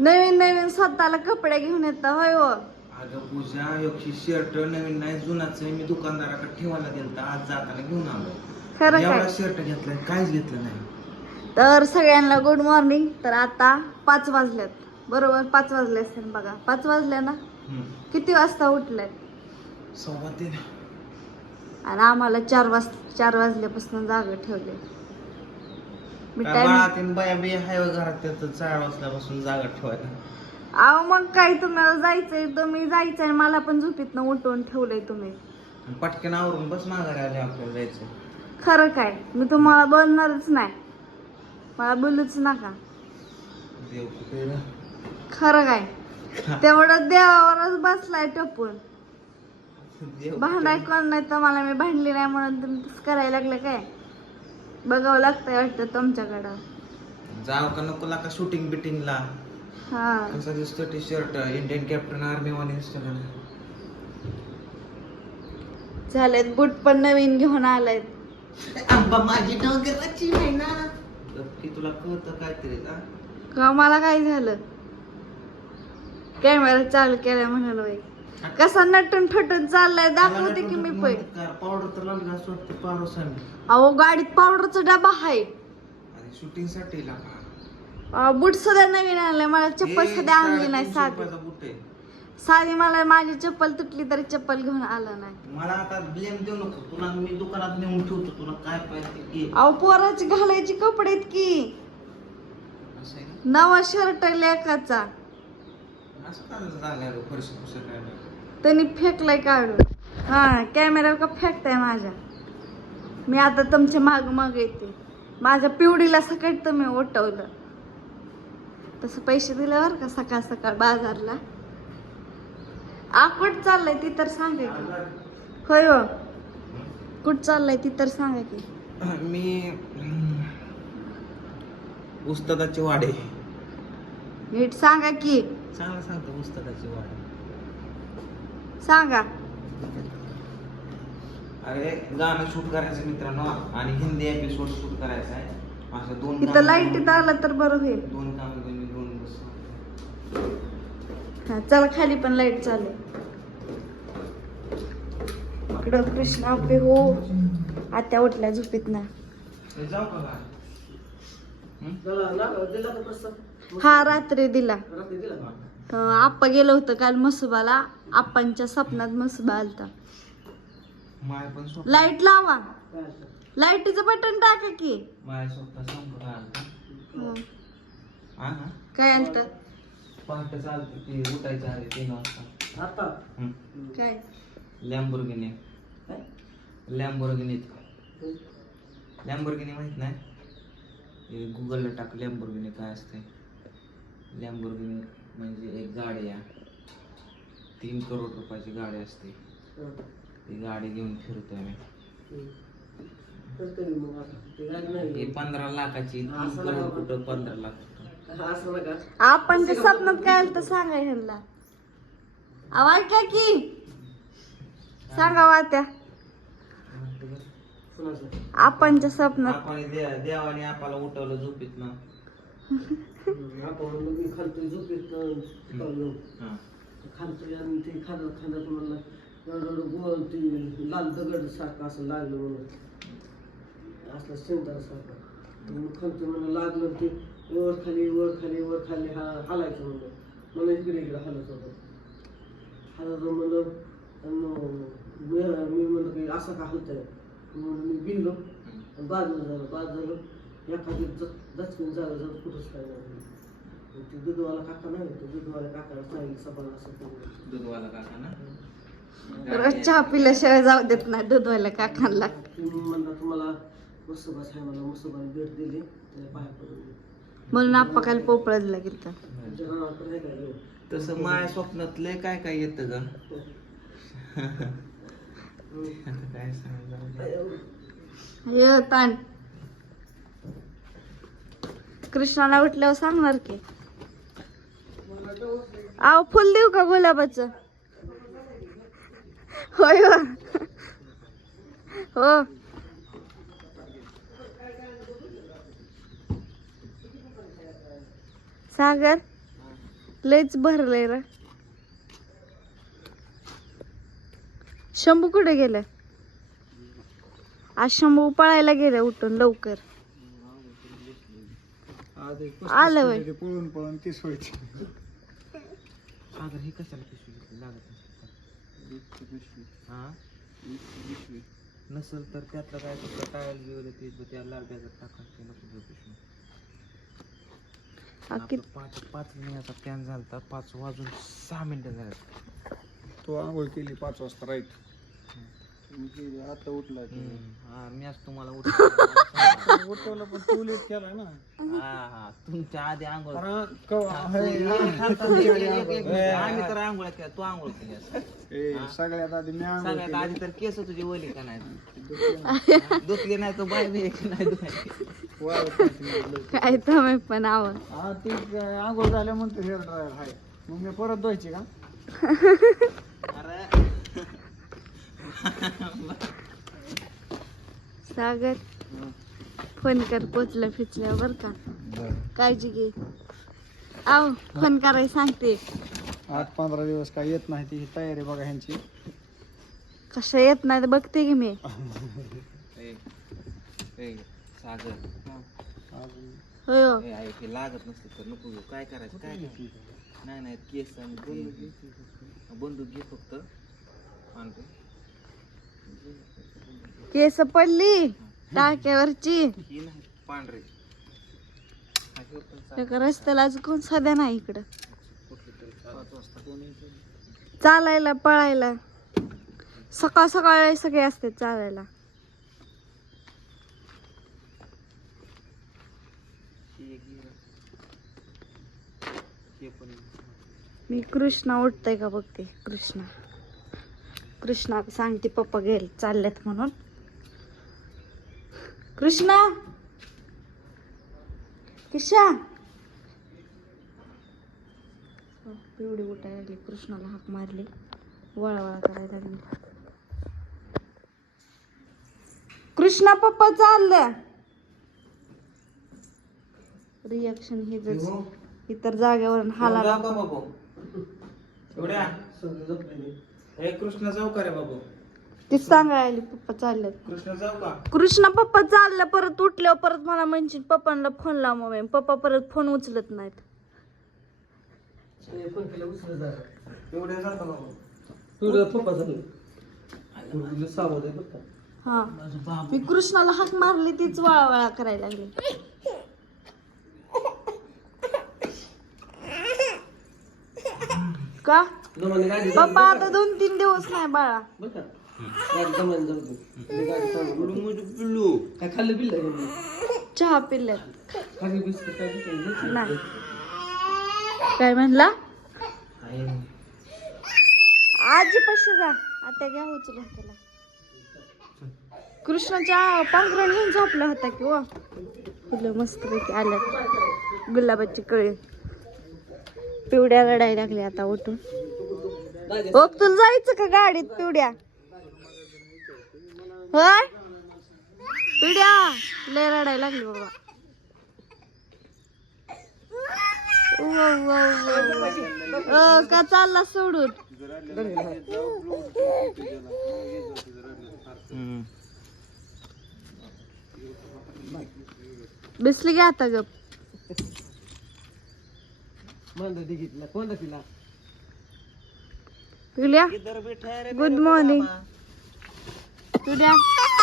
नवीन नवीन स्वतःला कपडे घेऊन येतं होय हो. अगं पूजा योक्षी शर्ट नवीन नाही जुनाच आहे मी दुकानदाराकडे ठेवायला दिलं आज जाताना घेऊन आलो. खरं एवढा शर्ट घेतलाय काहीच घेतलं नाही. तर सगळ्यांना गुड मॉर्निंग तर आता पाच वाजल्यात बरोबर पाच वाजले असेल बघा. पाच वाजल्या ना? हम्म. किती वाजता उठलाय? सव्वा तीन. आणि आम्हाला चार वाज चार वाजल्यापासून जागा ठेवले मी काय टाइम बाळा तीन बाया बिया हाय घरात त्याचं चार वाजल्यापासून जागा ठेवायला. अहो मग काय तुम्हाला जायचंय? तुम्ही जायचंय. मला पण झोपीत उठवून ठेवलंय तुम्ही. पटकन आवरून बस माघारी आले आपल्याला जायचं. खरं काय? मी तुम्हाला बोलणारच नाही. मला बोलूच नका. देव कुठे रे? खरं काय? तेवढं देवावरच बसलाय टपून. देव भांडाय कोण नाही तर मला मी भांडली नाही म्हणून तुम्ही तसं करायला लागलं काय? बघावं लागतंय वाटतं तुमच्याकडं. जाव का नको का शूटिंग बिटिंगला हा. कसा दिसतो T shirt Indian captain army वाले? झालेत बूट पण नवीन घेऊन आलायत आंबा माझी डोंगराची महिना की तुला कळतं काहीतरी का? का मला काय झालं? कॅमेरा चालू केलाय म्हणाल बाई. कसा नटून ठटून चाललाय दाखवते की मी पै पावडर तर लागला असं वाटतं अहो गाडीत पावडरचा डबा आहे. आणि शूटिंगसाठी बूट सुद्धा नवीन आणलाय. मला चप्पल सुद्धा आणली नाही साधी आहे. साधी मला माझी चप्पल तुटली तरी चप्पल घेऊन आलं नाही. मला आता ब्लेम देऊ नको. तुला मी दुकानात नेऊन ठेवतो. तुला काय पाहिजे ते घे. अहो पोराची घालायची कपडे आहेत की. असं आहे नवा शर्ट लेकाचा. का असं का झालं रे? फरशी पुसत काय नाही. त्यांनी फेकलाय काढून. हा कॅमेरा का फेकताय माझ्या? मी आता तुमच्या माग माग येते. माझ्या पिवडीला सकाळी तुम्ही ओटवलं तसं पैसे दिले बरं का सकाळ सकाळ बाजारला? आकुट चाललंय ती तर सांगा की. होय हो. कुठ चाललंय ती तर सांगा की. मी उस्तादाची वाडे. नीट सांगा की. चांगलं सांगतो उस्तादाची वाडे. सांगा. अरे गाणं शूट करायचं मित्रांनो. आणि हिंदी एपिसोड शूट करायचा आहे. असं दोन इथं कामं- लाईटीत आलं तर बरं होईल. दोन काम दोन दोन बस. हा चला खाली पण लाइट चालू आहे. इकडं कृष्ण आपले हो. आत्या उठल्या झोपीत ना. हे जाऊ का गाणं? हा? रात्री दिला. हा. अं, आप्पा गेलं होतं काल मसुबाला आप्पांच्या स्वप्नात मसुबा आलता. माय पण स्वप्न लाइट लावा. लाईटीचं बटन टाका की. माय स्वप्न सांगतो काय आलं. हं. हा ना? काय आणत पहाटे चालतं ते उठायचं आले तीन वाजता. हम्म. काय? लॅम्बोर्गिनी लॅम्बोर्गिनी लॅम्बोर्गिनी माहीत नाही? हे गुगलला टाक लॅम्बोर्गिनी काय असते लॅम्बोर्गिनी म्हणजे एक गाडी आहे. तीन करोड रुपयाची गाडी असते. ती गाडी घेऊन फिरतोय मी. ही पंधरा लाखाची करोड कुठं पंधरा लाख कुठं. आप्पांच्या स्वप्नात काय आलं तर सांगा ह्यांना. आवाज का की. सांगा वात्या. स्वप्नात आपण दे- देवाने आपल्याला उठवलं झोपीत ना हा. लाल दगड सारखं असं लागलं म्हणून. असलं सेंटर सारखं. मग खालचं म्हणून लागलं ते वर खाली वर खाली वर खाली हा हालायचं म्हणलं. मला इकडे इकडे हालत होतं. हालत म्हणलं मी म्हणलं की असं का हलतंय म्हणून मी आणि बाजूला झालं बाजूला एखादी दचकून झालं जर कुठंच काय नाही. ते दूधवाला काका नाही तो दूधवाल्या काकाला सांगितलं सपाला असं. दूधवाला काका ना रोज चहा पिल्याशिवाय जाऊ देत नाही दूधवाल्या काकांना तुम्ही म्हणला तुम्हाला भेट दिली पाया पडून म्हणून आप्पा काल आहे का घेऊन तसं माझ्या स्वप्नात लय काय काय येतं ग. आता काय ताण कृष्णाला उठल्यावर सांगणार की. आव फुल देऊ का गुलाबाचं? होय हो. हो. सागर लयच भरलंय र. शंभू कुठे गेलं आज शंभू पळायला गेलं उठून लवकर. आलं वय. पळून पळून तीस सागर ही कशाला लागत? हा? नसल तर त्यातलं काय फक्त टायल बिवलं ते त्या लाडब्याचं टाकायचं नको घेऊ पिशवी पाच पाच मिनिटाचा प्लॅन झाला पाच वाजून सहा मिनिटं झाले. तो आंघोळ केली पाच वाजता राईट. आता उठला हा मी आज तुम्हाला उठवलं उठवलं पण तू लेट केला ना. हा हा. तुमच्या आधी आंघोळ अरे, कवा- हा, हे, एक- एक- एक- एक- एक- आम्ही तर आंघोळ केल्या तू आंघोळ केली. ए, सगळ्यात आधी मी आंघोळ सगळ्यात आधी केली तर केस तुझी ओली का नाही? दुखली नाही. तर बाय बी एक नाही वाळत मला लवकर. काय पण आव हा ती आंघोळ झाल्या म्हणतो हेअर ड्रायर आहे. मग मी परत धुवायची का? सागर फोन कर पोचलं फिचलं बर का? काळजी घे. आव फोन करायला सांगते. आठ पंधरा दिवस काय येत नाही ती तयारी बघा ह्यांची. कशा येत नाही तर बघते की मी. होय लागत नसतं तर नको घेऊ. काय करायचं काय? नाही. नाही केस आणि बंदूक घे फक्त. आणतो. केस पडली टाक्यावरची. पांढरे. रस्त्याला कोण सध्या नाही इकडं. चालायला पळायला. सकाळ सकाळ सगळे असते चालायला. मी कृष्णा उठतय का बघते कृष्णा. कृष्णा सांगते पप्पा गेल चाललेत म्हणून. कृष्णा किशा. पिवडी उठायला लागली कृष्णाला हाक मारली. वळवळ करायला लागली. कृष्णा पप्पा चालल्या रिॲक्शन हेच इतर जागेवरून हाला हे कृष्ण जाऊ का रे बाबू? ती सांगायला पप्पा चालल्यात कृष्ण जाऊ का? कृष्णा पप्पा चालल्या परत उठल्यावर परत मला म्हणशील पप्पांना फोन लाव मग पप्पा परत फोन उचलत नाहीत. ए, फोन केला उचलत जा. एवढ्या जाऊ का बाबू? तुझं पप्पा झालं तुझं सावध आहे बरं का. हा. मी कृष्णाला हाक मारली तीच वळावळा करायला लागली. का? दमाने गाडी पप्पा आता दोन तीन दिवस नाही बाळा. बरं का गाडी दमाने जाऊ दे. मी गाडी चालवतो. पिल्लू. काय खाल्लं का? चहा बिस्किट काय बिस्किट? नाही. काय म्हणला? आजी पशी जा. आता घ्या उचलून त्याला. कृष्णाच्या पांघरण घेऊन झोपला होता की वा फुलं मस्त पैकी आल्यात. गुलाबाची कळी. पिवड्या रडायला लागल्या आता उठून. बघ तुला जायचं का गाडीत पिवड्या होय? पिवड्या लय रडायला लागली बाबा. अ, का चालला सोडून? बिसली घ्या आता गप. मांडा डिगीतला कोणता तिला? Good morning पिवड्या